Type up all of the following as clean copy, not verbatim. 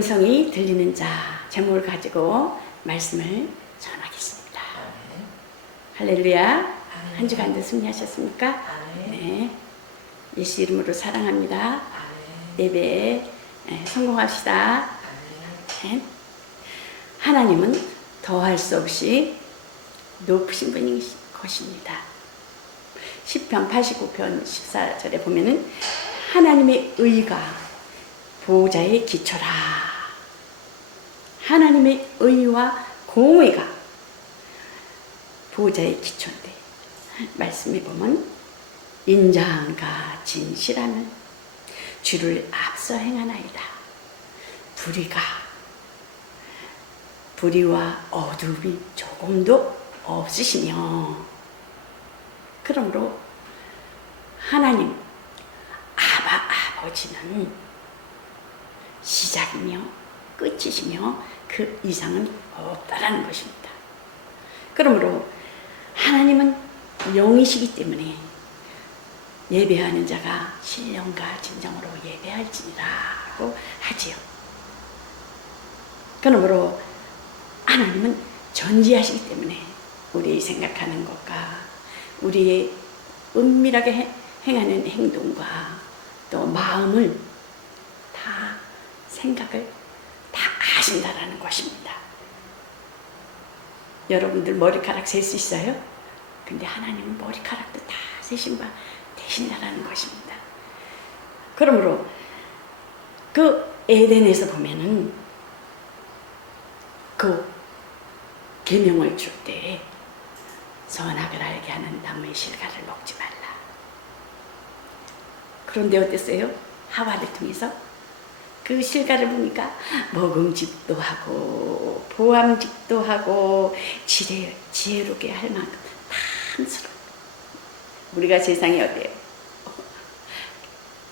음성이 들리는 자 제목을 가지고 말씀을 전하겠습니다. 할렐루야. 한 주간도 승리하셨습니까? 네. 예수 이름으로 사랑합니다. 예배에 성공합시다. 네. 하나님은 더할 수 없이 높으신 분인 것입니다. 시편 89편 14절에 보면은 하나님의 의가 보호자의 기초라. 하나님의 의와 공의가 보호자의 기초인데, 말씀에 보면 인자함과 진실함은 주를 앞서 행하나이다. 불의와 어둠이 조금도 없으시며, 그러므로 하나님 아버지는 시작이며 끝이시며 그 이상은 없다라는 것입니다. 그러므로 하나님은 영이시기 때문에 예배하는 자가 신령과 진정으로 예배할지니라고 하지요. 그러므로 하나님은 전지하시기 때문에 우리 생각하는 것과 우리의 은밀하게 행하는 행동과 또 마음을 다 생각을 다 아신다라는 것입니다. 여러분들 머리카락 셀 수 있어요? 근데 하나님은 머리카락도 다 세신 바 되신다라는 것입니다. 그러므로 그 에덴에서 보면은 그 계명을 줄 때 선악을 알게 하는 나무의 실과를 먹지 말라. 그런데 어땠어요? 하와를 통해서 그 실과를 보니까 먹음직도 하고 보암직도 하고 지혜롭게 할 만큼 탐스러워. 우리가 세상에 어때요?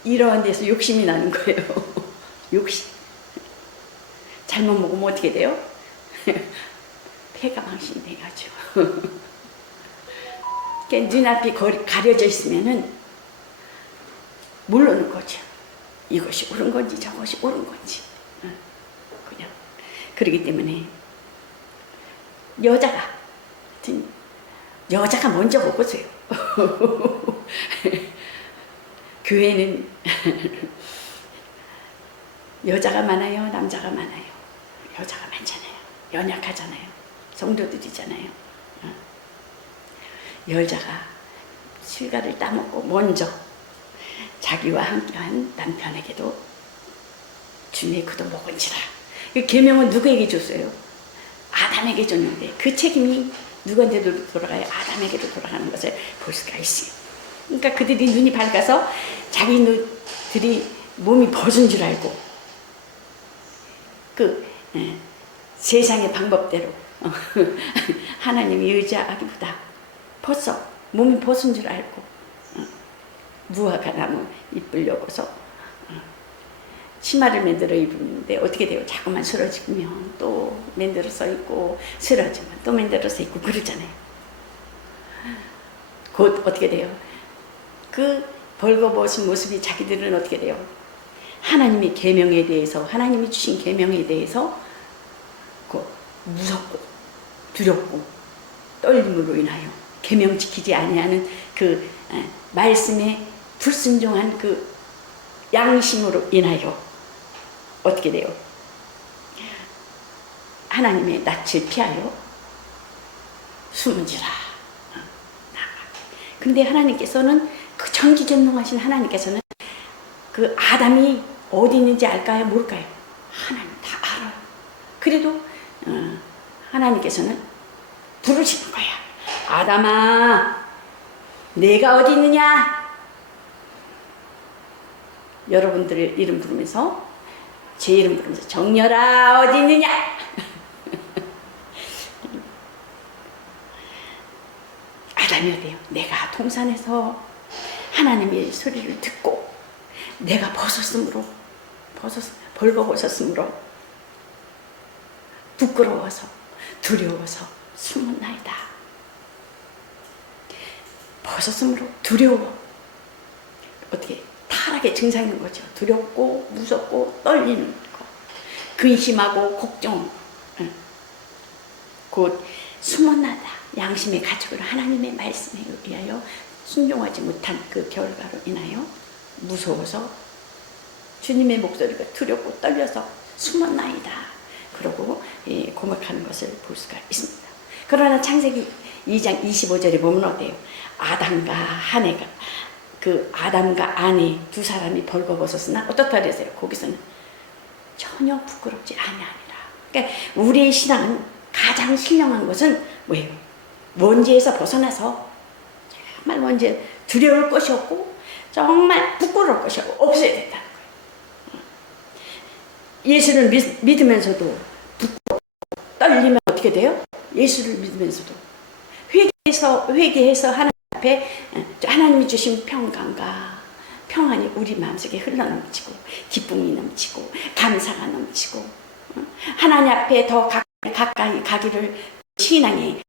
이러한 데서 욕심이 나는 거예요. 욕심. 잘못 먹으면 어떻게 돼요? 폐가 망신돼가지고. 눈앞이 가려져 있으면은 모르는 거죠. 이것이 옳은 건지 저것이 옳은 건지. 그냥. 그렇기 때문에 여자가 먼저 먹었어요. 교회는 여자가 많아요, 남자가 많아요. 여자가 많잖아요. 연약하잖아요. 성도들이잖아요. 여자가 실과를 따먹고 먼저 자기와 함께한 남편에게도 주의 그도 먹은지라. 그 계명은 누구에게 줬어요? 아담에게 줬는데 그 책임이 누구한테도 돌아가요? 아담에게도 돌아가는 것을 볼 수가 있어요. 그러니까 그들이 눈이 밝아서 자기들이 몸이 벗은 줄 알고 세상의 방법대로 하나님이 의지하기보다 몸이 벗은 줄 알고 무화과 나무 잎을 엮어서 치마를 만들어 입는데 어떻게 돼요? 자꾸만 쓰러지면 또 만들어서 입고 쓰러지면 또 만들어서 입고 그러잖아요. 곧 어떻게 돼요? 그 벌거벗은 모습이 자기들은 어떻게 돼요? 하나님의 계명에 대해서, 하나님이 주신 계명에 대해서 무섭고 두렵고 떨림으로 인하여 계명 지키지 아니하는 그 말씀에 불순종한 그 양심으로 인하여 어떻게 돼요? 하나님의 낯을 피하여 숨은지라. 근데 하나님께서는 그 전지전능하신 하나님께서는 그 아담이 어디 있는지 알까요? 모를까요? 하나님 다 알아요. 그래도 하나님께서는 부르시는 거야. 아담아, 내가 어디 있느냐? 여러분들 이름 부르면서, 제 이름 부르면서 정렬아 어디 있느냐? 아담이 어때요? 내가 동산에서 하나님의 소리를 듣고 내가 벌거벗었으므로 부끄러워서 두려워서 숨었나이다. 벗었으므로 두려워. 어떻게 타락의 증상인 거죠. 두렵고 무섭고 떨리는 거. 근심하고 걱정, 곧 숨어나다 양심의 가책으로 하나님의 말씀에 의하여 순종하지 못한 그 결과로 인하여 무서워서 주님의 목소리가 두렵고 떨려서 숨었나이다. 그러고 고백하는 것을 볼 수가 있습니다. 그러나 창세기 2장 25절에 보면 어때요? 아담과 아내가 그 아담과 아내 두 사람이 벌거벗었으나 어떻다 그랬어요? 거기서는 전혀 부끄럽지 아니하니라. 그러니까 우리의 신앙은 가장 신령한 것은 뭐예요? 원죄에서 벗어나서 정말 원죄 두려울 것이 없고 정말 부끄러울 것이 없어야 된다는 거예요. 예수를 믿으면서도 부끄럽고 떨리면 어떻게 돼요? 예수를 믿으면서도 회개해서 하나님 앞에 하나님이 주신 평강과 평안이 우리 마음속에 흘러넘치고 기쁨이 넘치고 감사가 넘치고 하나님 앞에 더 가까이 가기를 신앙의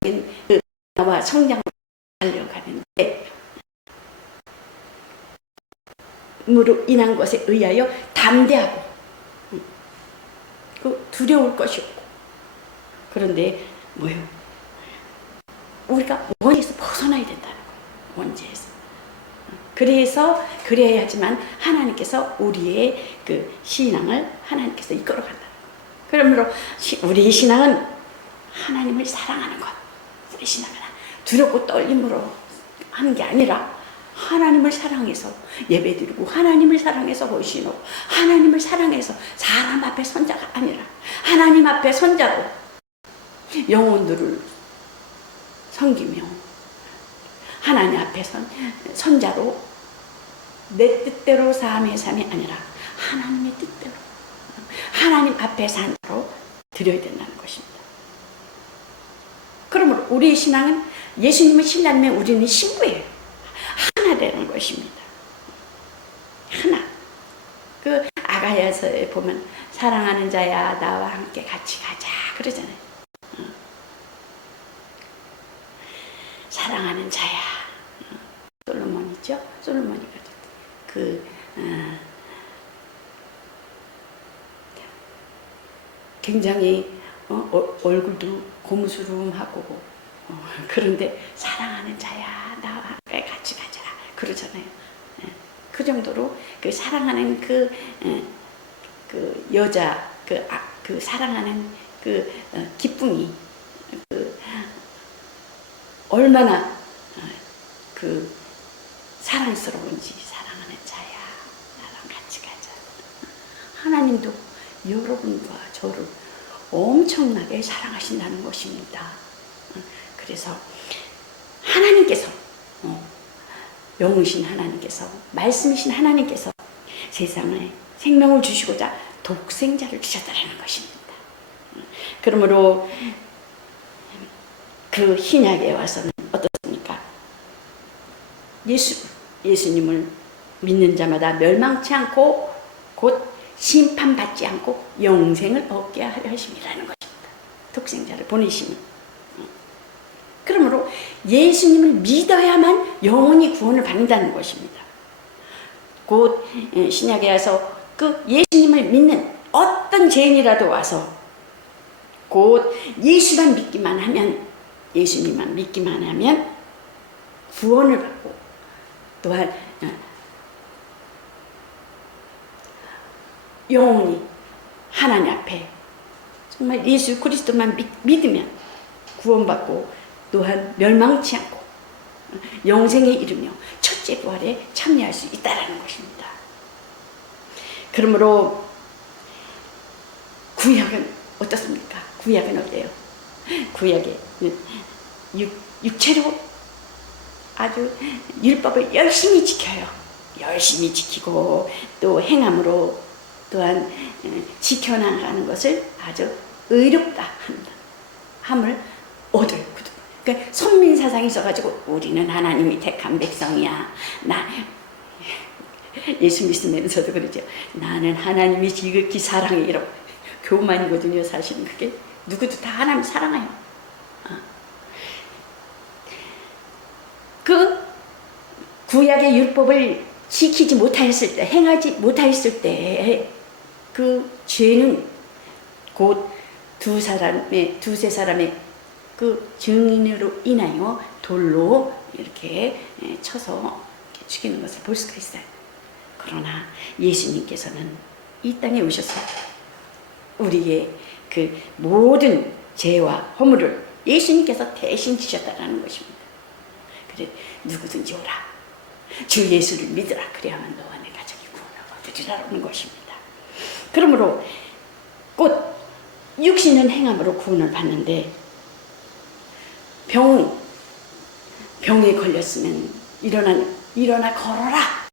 그 나와 성장을 달려가는데 으로 인한 것에 의하여 담대하고 두려울 것이 없고 그런데 뭐예요? 우리가 원죄에서 벗어나야 된다는 거예요. 원죄에서. 그래야지만 하나님께서 우리의 그 신앙을 하나님께서 이끌어간다. 그러므로 우리의 신앙은 하나님을 사랑하는 것. 우리 신앙은 두렵고 떨림으로 하는 게 아니라 하나님을 사랑해서 예배드리고 하나님을 사랑해서 헌신하고 하나님을 사랑해서 사람 앞에 선자가 아니라 하나님 앞에 선자로 영혼들을 섬기며 하나님 앞에 선자로 내 뜻대로 삶이 아니라 하나님의 뜻대로 하나님 앞에 산자로 드려야 된다는 것입니다. 그러므로 우리의 신앙은 예수님을 신뢰하면 우리는 신부예요. 하나 되는 것입니다. 하나. 그 아가야서에 보면 사랑하는 자야 나와 함께 같이 가자 그러잖아요. 사랑하는 자야. 솔로몬이죠. 솔로몬이가 굉장히 얼굴도 고무스름하고 그런데 사랑하는 자야 나와 함께 같이 가자 그러잖아요. 그 정도로 그 사랑하는 그 여자 그 사랑하는 그 기쁨이 얼마나 그 사랑스러운지 사랑하는 자야 나랑 같이 가자. 하나님도 여러분과 저를 엄청나게 사랑하신다는 것입니다. 그래서 하나님께서 영이신 하나님께서 말씀이신 하나님께서 세상에 생명을 주시고자 독생자를 주셨다는 것입니다. 그러므로 그 신약에 와서는 어떻습니까? 예수님을 믿는 자마다 멸망치 않고 곧 심판받지 않고 영생을 얻게 하려 하심이라는 것입니다. 독생자를 보내시는. 그러므로 예수님을 믿어야만 영원히 구원을 받는다는 것입니다. 곧 신약에 와서 그 예수님을 믿는 어떤 죄인이라도 와서 곧 예수만 믿기만 하면 예수님만 믿기만 하면 구원을 받고 또한 영원히 하나님 앞에 정말 예수 그리스도만 믿으면 구원받고 또한 멸망치 않고 영생에 이르며 첫째 부활에 참여할 수 있다는 것입니다. 그러므로 구약은 어떻습니까? 구약은 어때요? 구약에 육체로 아주 율법을 열심히 지켜요. 열심히 지키고 또 행함으로 또한 지켜나가는 것을 아주 의롭다 함을 얻어요. 그러니까 선민사상이 있어가지고 우리는 하나님이 택한 백성이야. 예수 믿으면서도 그러죠. 나는 하나님이 지극히 사랑해 이러고 교만이거든요. 사실은 그게 누구도 다 하나님 사랑해요. 그 구약의 율법을 지키지 못하였을 때 행하지 못하였을 때 그 죄는 곧 두세 사람의 그 증인으로 인하여 돌로 이렇게 쳐서 죽이는 것을 볼 수가 있어요. 그러나 예수님께서는 이 땅에 오셔서 우리의 그 모든 죄와 허물을 예수님께서 대신 지셨다라는 것입니다. 그래, 누구든지 오라. 주 예수를 믿으라. 그래야만 너와 내 가족이 구원을 얻으리라는 것입니다. 그러므로 곧 육신은 행함으로 구원을 받는데 병에 걸렸으면 일어나 걸어라.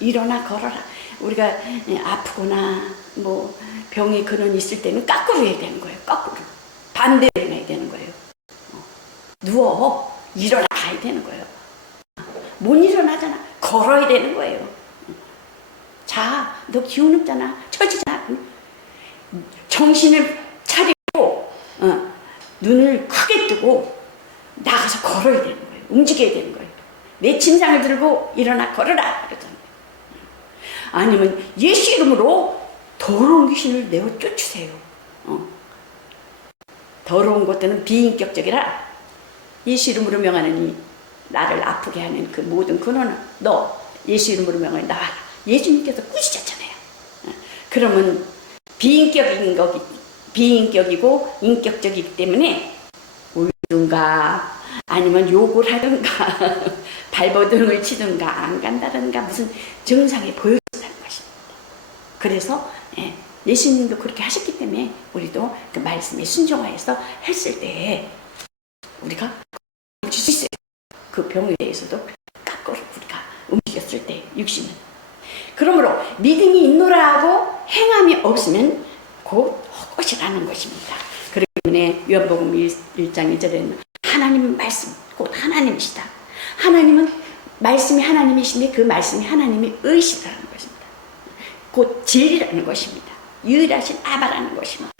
일어나 걸어라. 우리가 아프거나 뭐 병에 근원이 있을 때는 거꾸로 해야 되는 거예요. 거꾸로. 반대로 해야 되는 거예요. 누워. 일어나 가야 되는 거예요. 못 일어나잖아. 걸어야 되는 거예요. 자, 너 기운 없잖아. 처지잖아. 정신을 차리고 눈을 크게 뜨고 나가서 걸어야 되는 거예요. 움직여야 되는 거예요. 내 침상을 들고 일어나 걸어라. 그러잖아요. 아니면 예수 이름으로 더러운 귀신을 내어 쫓으세요. 더러운 것들은 비인격적이라 예수 이름으로 명하느니 나를 아프게 하는 그 모든 근원은 너 예수 이름으로 명하니 나와라. 예수님께서 꾸짖었잖아요. 그러면 비인격이고 인격적이기 때문에 울든가 아니면 욕을 하든가 발버둥을 치든가 안 간다든가 무슨 증상이 보여준다는 것입니다. 그래서 예수님도 그렇게 하셨기 때문에 우리도 그 말씀에 순종하여서 했을 때 우리가 줄 수 있어요. 그 병에 대해서도 거꾸로 우리가 움직였을 때 육신은. 그러므로 믿음이 있노라 하고 행함이 없으면 곧 헛것이라는 것입니다. 그렇기 때문에 요한복음 1장 2절에는 하나님은 말씀, 곧 하나님이시다. 하나님은 말씀이 하나님이신데 그 말씀이 하나님의 의시라는 것입니다. 곧 진리라는 것입니다. 유일하신 아바라는 것입니다.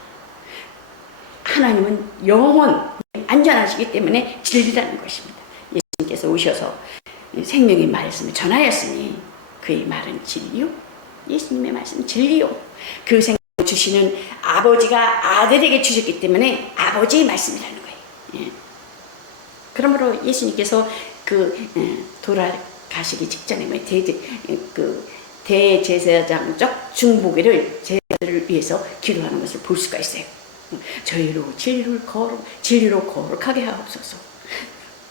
하나님은 영원 안전하시기 때문에 진리라는 것입니다. 예수님께서 오셔서 생명의 말씀을 전하였으니 그의 말은 진리요. 예수님의 말씀은 진리요. 그 생명을 주시는 아버지가 아들에게 주셨기 때문에 아버지의 말씀이라는 거예요. 그러므로 예수님께서 돌아가시기 직전에 대제사장적 중보기를 제자들을 위해서 기도하는 것을 볼 수가 있어요. 저희로 진리로 거룩하게 하옵소서.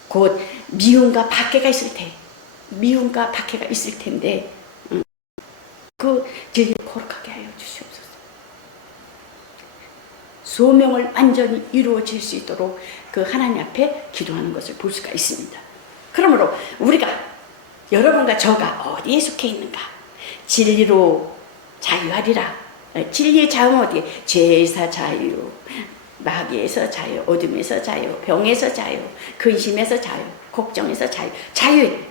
곧 미움과 박해가 있을 텐데 그 진리로 거룩하게 하여 주시옵소서. 소명을 완전히 이루어질 수 있도록 그 하나님 앞에 기도하는 것을 볼 수가 있습니다. 그러므로 우리가 여러분과 저가 어디에 속해 있는가? 진리로 자유하리라. 진리의 자유는 어디에? 죄에서 자유, 마귀에서 자유, 어둠에서 자유, 병에서 자유, 근심에서 자유, 걱정에서 자유. 자유예요.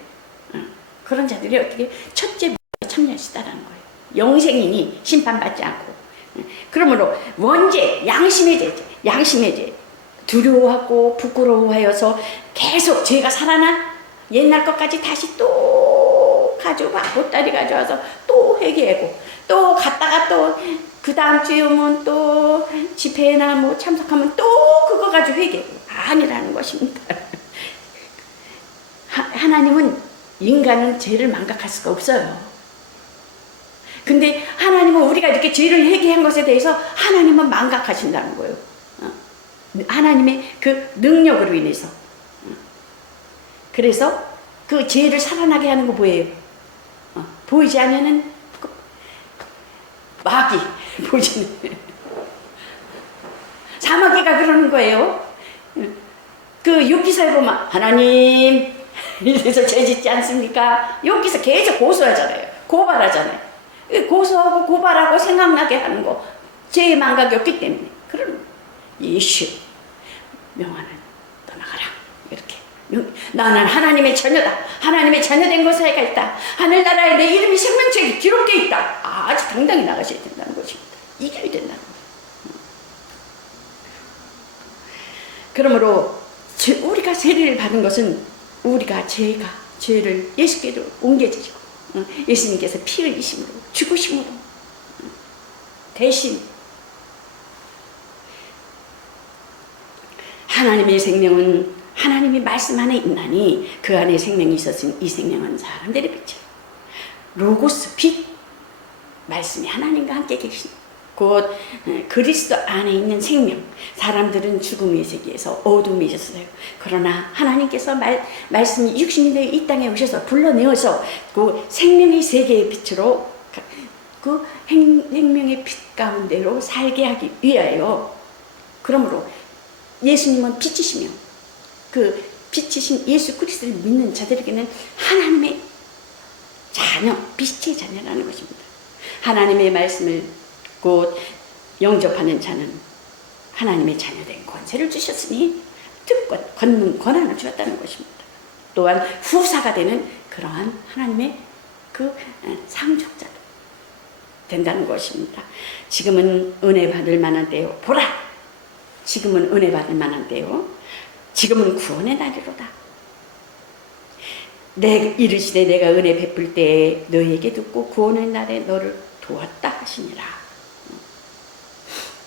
그런 자들이 어떻게 첫째 참여하시다라는 거예요. 영생이니 심판받지 않고. 그러므로 원죄, 양심의 죄, 두려워하고 부끄러워하여서 계속 죄가 살아나 옛날 것까지 다시 또 가져와 보따리 가져와서 또 회개하고 또 갔다가 또 그 다음 주에 오면 또 집회나 뭐 참석하면 또 그거 가지고 회개하고 아니라는 것입니다. 하나님은 인간은 죄를 망각할 수가 없어요. 근데 하나님은 우리가 이렇게 죄를 회개한 것에 대해서 하나님은 망각하신다는 거예요. 하나님의 그 능력으로 인해서. 그래서 그 죄를 살아나게 하는 거 뭐예요? 보이지 않으면 마귀 보이지는 사마귀가 그러는 거예요. 그 욥기서에 보면 하나님 이래서 죄 짓지 않습니까? 욥기서 계속 고소하잖아요. 고발하잖아요. 고소하고 고발하고 생각나게 하는 거 죄의 망각이 없기 때문에. 그런 예수 명하는 떠나가라 이렇게. 나는 하나님의 자녀다. 하나님의 자녀된 것에가 있다. 하늘나라에 내 이름이 생명책에 기록되어 있다. 아주 당당히 나가셔야 된다는 것입니다. 이겨야 된다는 거예요. 그러므로 우리가 세례를 받은 것은 우리가 죄를 예수께로 옮겨지고 예수님께서 피 흘리심으로 죽으심으로 대신 하나님의 생명은 하나님이 말씀 안에 있나니 그 안에 생명이 있었으니 이 생명은 사람들의 빛이라. 로고스 빛, 말씀이 하나님과 함께 계신 곧 그리스도 안에 있는 생명. 사람들은 죽음의 세계에서 어둠에 있었어요. 그러나 하나님께서 말씀이 육신이 되어 이 땅에 오셔서 불러내어서 그 생명의 세계의 빛으로 그 생명의 빛 가운데로 살게 하기 위하여, 그러므로 예수님은 빛이시며 그 빛이신 예수 그리스도를 믿는 자들에게는 하나님의 자녀, 빛의 자녀라는 것입니다. 하나님의 말씀을 곧 영접하는 자는 하나님의 자녀된 권세를 주셨으니 특권, 권한을 주었다는 것입니다. 또한 후사가 되는 그러한 하나님의 그 상속자도 된다는 것입니다. 지금은 은혜 받을 만한 때요. 보라! 지금은 은혜 받을 만한 때요. 지금은 구원의 날이로다. 이르시되 내가 은혜 베풀 때에 너에게 듣고 구원의 날에 너를 도왔다 하시니라.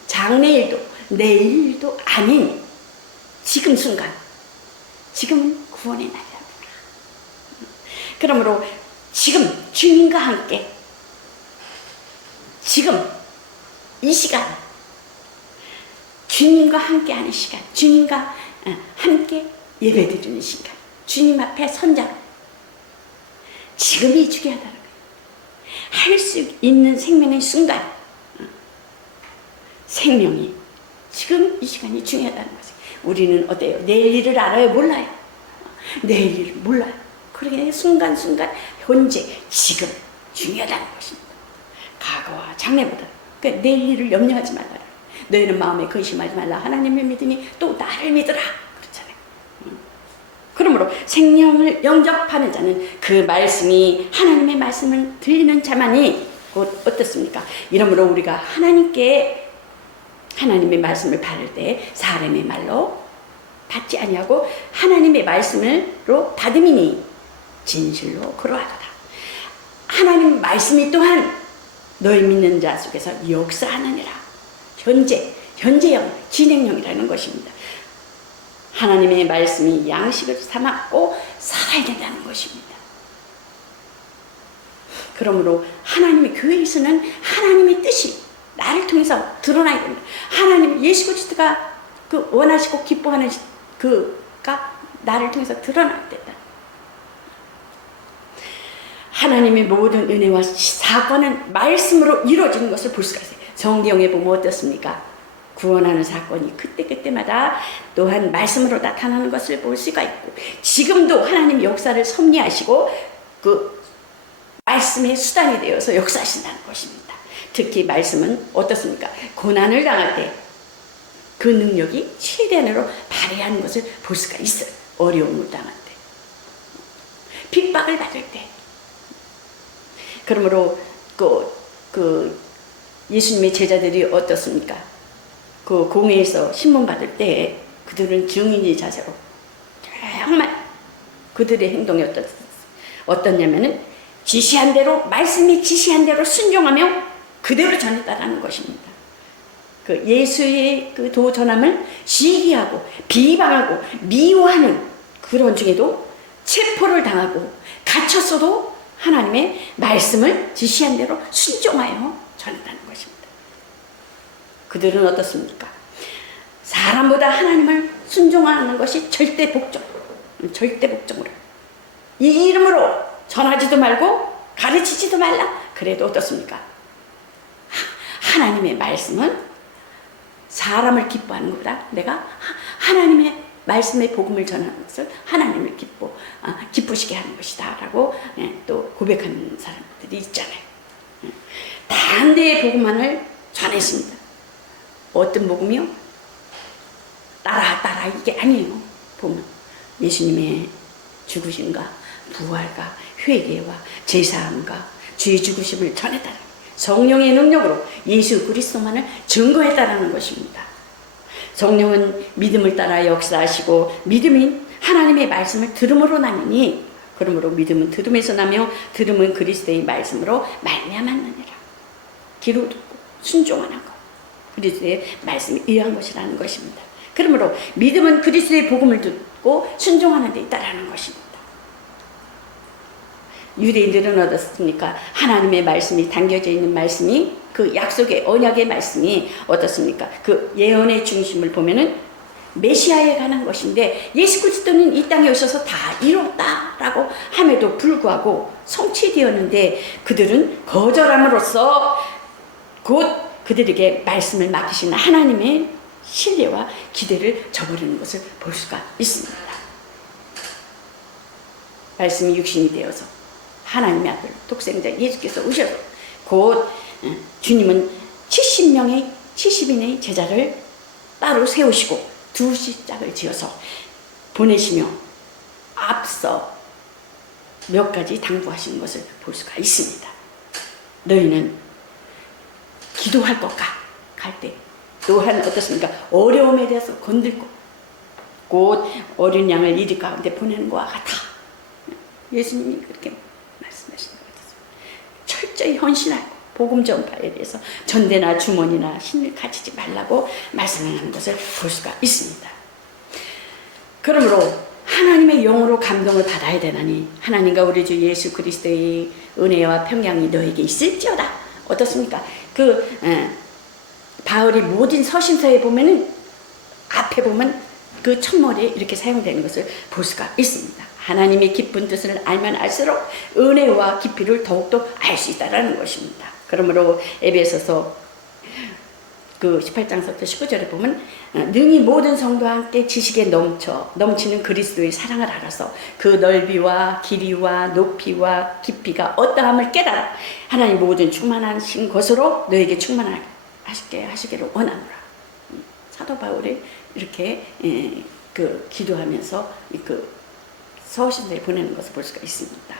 장래일도 내일도 아닌 지금 순간, 지금은 구원의 날이라. 그러므로 지금 주님과 함께, 지금 이 시간 주님과 함께 하는 시간, 주님과 함께 예배드리는 시간, 주님 앞에 선자로 지금이 중요하다는 거예요. 할 수 있는 생명의 순간, 생명이 지금 이 시간이 중요하다는 거죠. 우리는 어때요? 내일 일을 알아요? 몰라요? 내일 일을 몰라요. 그러게 순간순간 현재 지금 중요하다는 것입니다. 과거와 장래보다. 그러니까 내일 일을 염려하지 말라. 너희는 마음에 근심하지 말라. 하나님을 믿으니 또 나를 믿으라. 그렇잖아요. 그러므로 생명을 영접하는 자는 그 말씀이 하나님의 말씀을 들리는 자만이 곧 어떻습니까? 이러므로 우리가 하나님의 말씀을 받을 때 사람의 말로 받지 아니하고 하나님의 말씀으로 받음이니 진실로 그러하도다. 하나님 말씀이 또한 너희 믿는 자 속에서 역사하느니라. 현재형, 진행형이라는 것입니다. 하나님의 말씀이 양식을 삼았고 살아야 된다는 것입니다. 그러므로 하나님의 교회에서는 하나님의 뜻이 나를 통해서 드러나야 됩니다. 하나님 예수 그리스도가 그 원하시고 기뻐하는 그가 나를 통해서 드러나야 된다. 하나님의 모든 은혜와 사건은 말씀으로 이루어지는 것을 볼 수가 있어요. 성경에 보면 어떻습니까? 구원하는 사건이 그때마다 또한 말씀으로 나타나는 것을 볼 수가 있고, 지금도 하나님 역사를 섭리하시고 그 말씀의 수단이 되어서 역사하신다는 것입니다. 특히 말씀은 어떻습니까? 고난을 당할 때 그 능력이 최대한으로 발휘하는 것을 볼 수가 있어요. 어려움을 당할 때, 핍박을 받을 때. 그러므로 예수님의 제자들이 어떻습니까? 그 공회에서 신문 받을 때 그들은 증인의 자세로 정말 그들의 행동이 어떻냐면은 지시한 대로, 말씀이 지시한 대로 순종하며 그대로 전했다라는 것입니다. 그 예수의 그 도 전함을 시기하고 비방하고 미워하는 그런 중에도 체포를 당하고 갇혔어도 하나님의 말씀을 지시한 대로 순종하여 전했다는 것입니다. 그들은 어떻습니까? 사람보다 하나님을 순종하는 것이 절대 복종으로. 이 이름으로 전하지도 말고 가르치지도 말라. 그래도 어떻습니까? 하나님의 말씀은 사람을 기뻐하는 것보다 내가 하나님의 말씀의 복음을 전하는 것을 하나님을 기쁘시게 하는 것이다 라고 또 고백하는 사람들이 있잖아요. 반대의 복음만을 전했습니다. 어떤 복음이요? 따라 이게 아니에요. 보면 예수님의 죽으심과 부활과 회개와 제사함과 주의 죽으심을 전했다. 성령의 능력으로 예수 그리스도만을 증거했다라는 것입니다. 성령은 믿음을 따라 역사하시고 믿음인 하나님의 말씀을 들음으로 나느니, 그러므로 믿음은 들음에서 나며 들음은 그리스도의 말씀으로 말미암았느니라. 귀로 듣고 순종하는 것. 그리스도의 말씀에 의한 것이라는 것입니다. 그러므로 믿음은 그리스도의 복음을 듣고 순종하는 데 있다라는 것입니다. 유대인들은 어떻습니까? 하나님의 말씀이 담겨져 있는 말씀이 그 약속의 언약의 말씀이 어떻습니까? 그 예언의 중심을 보면은 메시아에 관한 것인데 예수 그리스도는 이 땅에 오셔서 다 이뤘다라고 함에도 불구하고 성취되었는데 그들은 거절함으로써 곧 그들에게 말씀을 맡기시는 하나님의 신뢰와 기대를 저버리는 것을 볼 수가 있습니다. 말씀이 육신이 되어서 하나님의 아들 독생자 예수께서 오셔서 곧 주님은 70인의 제자를 따로 세우시고 두 시짝을 지어서 보내시며 앞서 몇 가지 당부하시는 것을 볼 수가 있습니다. 너희는 기도할 것과 갈 때 또한 어떻습니까? 어려움에 대해서 건들고 곧 어린 양을 이리 가운데 보내는 것과 같아. 예수님이 그렇게 말씀하시는 것 같습니다. 철저히 헌신하고 복음 전파에 대해서 전대나 주머니나 힘을 가지지 말라고 말씀하는 것을 볼 수가 있습니다. 그러므로 하나님의 영으로 감동을 받아야 되나니 하나님과 우리 주 예수 그리스도의 은혜와 평강이 너에게 있을지어다. 어떻습니까? 바울이 모든 서신서에 보면은 앞에 보면 그 첫머리에 이렇게 사용되는 것을 볼 수가 있습니다. 하나님의 깊은 뜻을 알면 알수록 은혜와 깊이를 더욱더 알 수 있다는 것입니다. 그러므로 에베소서 그 18장부터 19절에 보면 능히 모든 성도와 함께 지식에 넘치는 그리스도의 사랑을 알아서 그 넓이와 길이와 높이와 깊이가 어떠함을 깨달아 하나님 모든 충만하신 것으로 너에게 충만하게 하시기를 원하노라. 사도 바울이 이렇게 기도하면서 그 서신서에 보내는 것을 볼 수가 있습니다.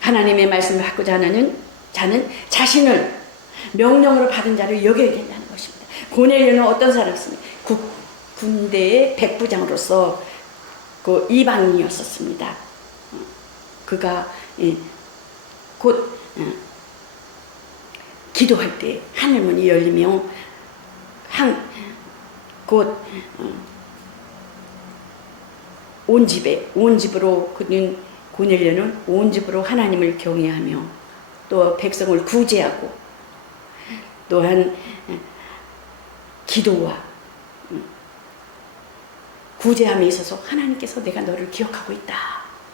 하나님의 말씀을 받고자 하는 자는 자신을 명령으로 받은 자를 여겨야 된다는 것입니다. 고넬료는 어떤 사람이었습니까? 군대의 백부장으로서 그 이방인이었었습니다. 그가 곧 기도할 때 하늘문이 열리며 곧 온 집으로 그는 고넬료는 온 집으로 하나님을 경외하며 또 백성을 구제하고 또한 기도와 구제함에 있어서 하나님께서 내가 너를 기억하고 있다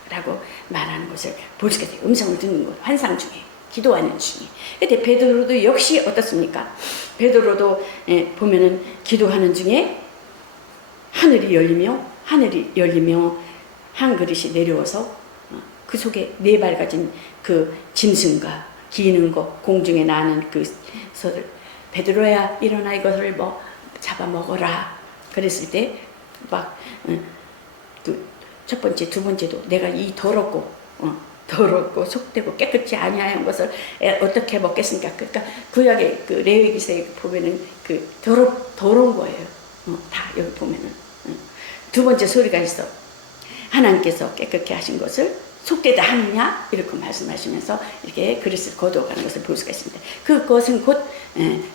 라고 말하는 것을 볼 수가 돼요. 음성을 듣는 것, 환상 중에 기도하는 중에. 근데 베드로도 역시 어떻습니까? 베드로도 보면은 기도하는 중에 하늘이 열리며 한 그릇이 내려와서 그 속에 네 발 가진 그 짐승과 기는 것 공중에 나는 그것을 베드로야 일어나 이것을 뭐 잡아 먹어라 그랬을 때 막 첫 번째 두 번째도 내가 이 더럽고 속되고 깨끗이 아니하는 것을 어떻게 먹겠습니까? 그러니까 구약의 그 레위기서에 보면은 그 더러운 거예요. 다 여기 보면은 두 번째 소리가 있어. 하나님께서 깨끗게 하신 것을 속되다 하느냐 이렇게 말씀하시면서 이렇게 그릇을 거두어가는 것을 볼 수가 있습니다. 그것은 곧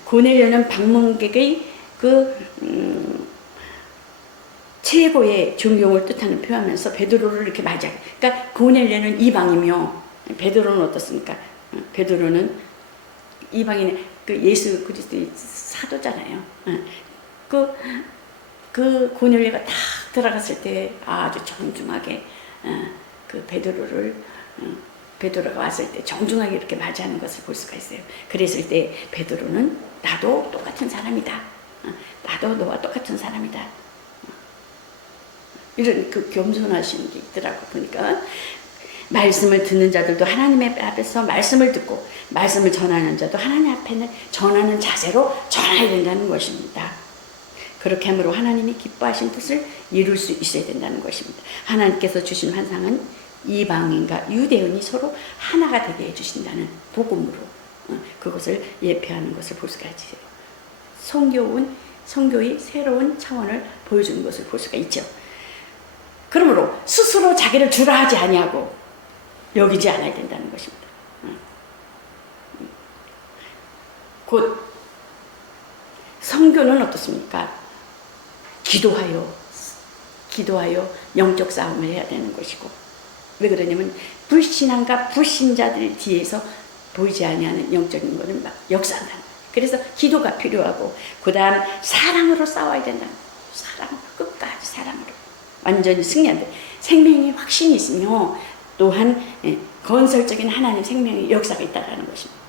고넬료는 방문객의 최고의 존경을 뜻하는 표하면서 베드로를 이렇게 맞이하게. 그러니까 고넬료는 이방이며 베드로는 어떻습니까? 베드로는 이방인의 그 예수 그리스도의 사도잖아요. 그 고넬료가 딱 들어갔을 때 아주 정중하게 그 베드로가 왔을 때 정중하게 이렇게 맞이하는 것을 볼 수가 있어요. 그랬을 때 베드로는 나도 똑같은 사람이다. 나도 너와 똑같은 사람이다. 이런 그 겸손하신 게 있더라고 보니까 말씀을 듣는 자들도 하나님의 앞에서 말씀을 듣고 말씀을 전하는 자도 하나님 앞에는 전하는 자세로 전해야 된다는 것입니다. 그렇게 함으로 하나님이 기뻐하신 뜻을 이룰 수 있어야 된다는 것입니다. 하나님께서 주신 환상은 이방인과 유대인이 서로 하나가 되게 해주신다는 복음으로 그것을 예표하는 것을 볼 수가 있어요. 성교의 새로운 차원을 보여주는 것을 볼 수가 있죠. 그러므로 스스로 자기를 주라 하지 아니하고 여기지 않아야 된다는 것입니다. 곧 성교는 어떻습니까? 기도하여 영적 싸움을 해야 되는 것이고, 왜 그러냐면 불신앙과 불신자들 뒤에서 보이지 아니하는 영적인 것을 막 역사한다는 거예요. 그래서 기도가 필요하고, 그 다음 사랑으로 싸워야 된다는 거예요. 사랑으로, 끝까지 사랑으로 완전히 승리한다. 생명이 확신이 있으며 또한 건설적인 하나님 생명의 역사가 있다는 것입니다.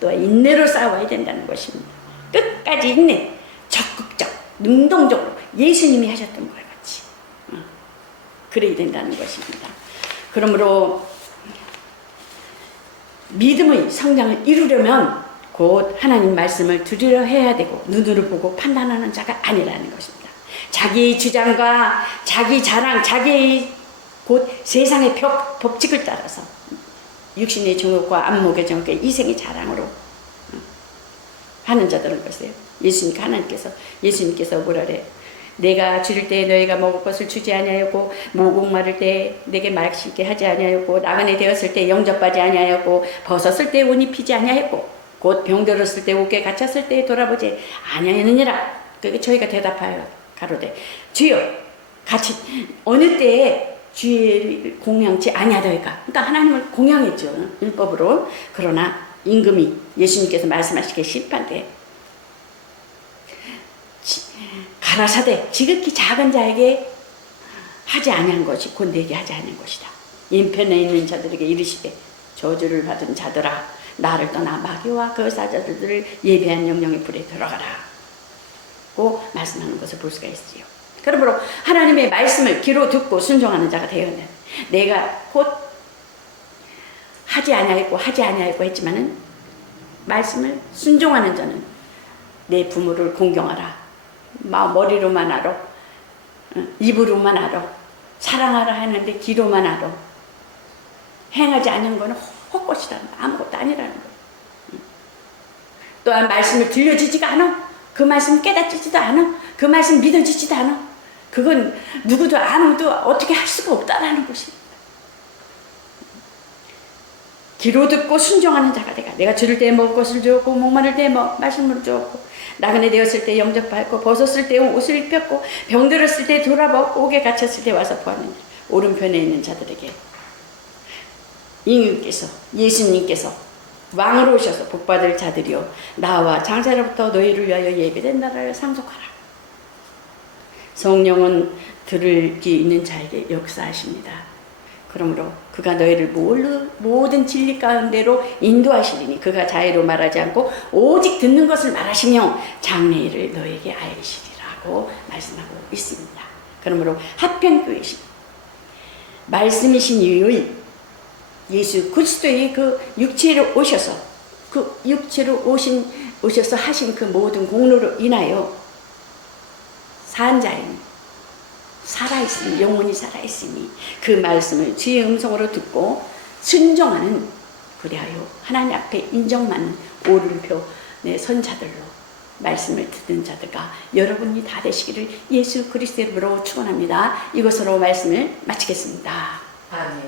또한 인내로 싸워야 된다는 것입니다. 끝까지 인내, 적극적, 능동적으로 예수님이 하셨던 것 같이 그래야 된다는 것입니다. 그러므로 믿음의 성장을 이루려면 곧 하나님 말씀을 들으려 해야 되고, 눈으로 보고 판단하는 자가 아니라는 것입니다. 자기의 주장과 자기 자랑, 자기의 곧 세상의 법칙을 따라서 육신의 정욕과 안목의 정욕과 이생의 자랑으로 하는 자들은 것이에요. 예수님께서 뭐라 그래요? 내가 줄일 때 너희가 먹을 것을 주지 아니하였고, 목옥마를 때 내게 마시게 하지 아니하였고, 나그네 되었을 때 영접하지 아니하였고, 벗었을 때 옷 입히지 아니하였고, 곧 병들었을 때 옥에 갇혔을 때 돌아보지 아니하였느니라. 그게 저희가 대답하여 가로되, 주여, 같이 어느 때에 주의 공양치 아니하더이까. 그러니까 하나님을 공양했죠, 율법으로. 그러나 임금이 예수님께서 말씀하시기에 심판때 가라사대 지극히 작은 자에게 하지 아니한 것이 곧 내게 하지 않은 것이다. 인편에 있는 자들에게 이르시되, 저주를 받은 자들아, 나를 떠나 마귀와 그 사자들을 예비한 영령의 불에 들어가라 고 말씀하는 것을 볼 수가 있지요. 그러므로 하나님의 말씀을 귀로 듣고 순종하는 자가 되었는, 내가 곧 하지 아니하였고 했지만은 말씀을 순종하는 자는 내 부모를 공경하라, 머리로만 알아, 입으로만 알아, 사랑하라 하는데 귀로만 알아, 행하지 않는 것은 헛것이다, 아무것도 아니라는 거. 또한 말씀을 들려주지가 않아, 그 말씀 깨닫지도 않아, 그 말씀 믿어지지도 않아. 그건 누구도 아무도 어떻게 할 수가 없다라는 것입니다. 귀로 듣고 순종하는 자가 내가 줄일 때 먹을 것을 주었고, 목마를 때 마시물을 주었고, 나그네 되었을 때 영접하였고, 벗었을 때 옷을 입혔고, 병들었을 때 돌아보고, 옥에 갇혔을 때 와서 보았느냐. 오른편에 있는 자들에게 예수님께서 왕으로 오셔서 복받을 자들이요, 나와 장사로부터 너희를 위하여 예비된 나라를 상속하라. 성령은 들을 귀 있는 자에게 역사하십니다. 그러므로 그가 너희를 모든 진리 가운데로 인도하시리니, 그가 자의로 말하지 않고 오직 듣는 것을 말하시며 장래일을 너에게 알리시리라고 말씀하고 있습니다. 그러므로 하평교회신 말씀이신 이의 예수 그리스도의 그 육체로 오셔서 오셔서 하신 그 모든 공로로 인하여 산 자이니, 살아있으니, 영혼이 살아있으니 그 말씀을 주의 음성으로 듣고 순종하는, 그리하여 하나님 앞에 인정받는 오른편의 선자들로 말씀을 듣는 자들과 여러분이 다 되시기를 예수 그리스도의 이름으로 축원합니다. 이것으로 말씀을 마치겠습니다. 아멘.